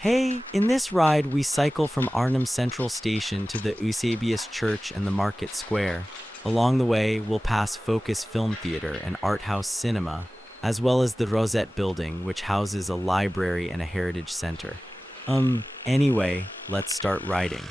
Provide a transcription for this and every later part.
Hey, in this ride, we cycle from Arnhem Central Station to the Eusebius Church and the Market Square. Along the way, we'll pass Focus Film Theater and Art House Cinema, as well as the Rosette Building, which houses a library and a heritage center. Anyway, let's start riding.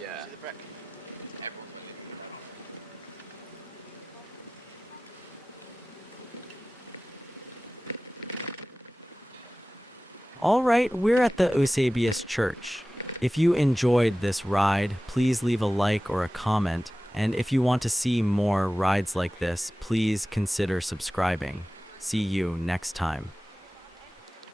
Yeah. See the brick? Everyone All right, we're at the Eusebius Church. If you enjoyed this ride, please leave a like or a comment. And if you want to see more rides like this, please consider subscribing. See you next time.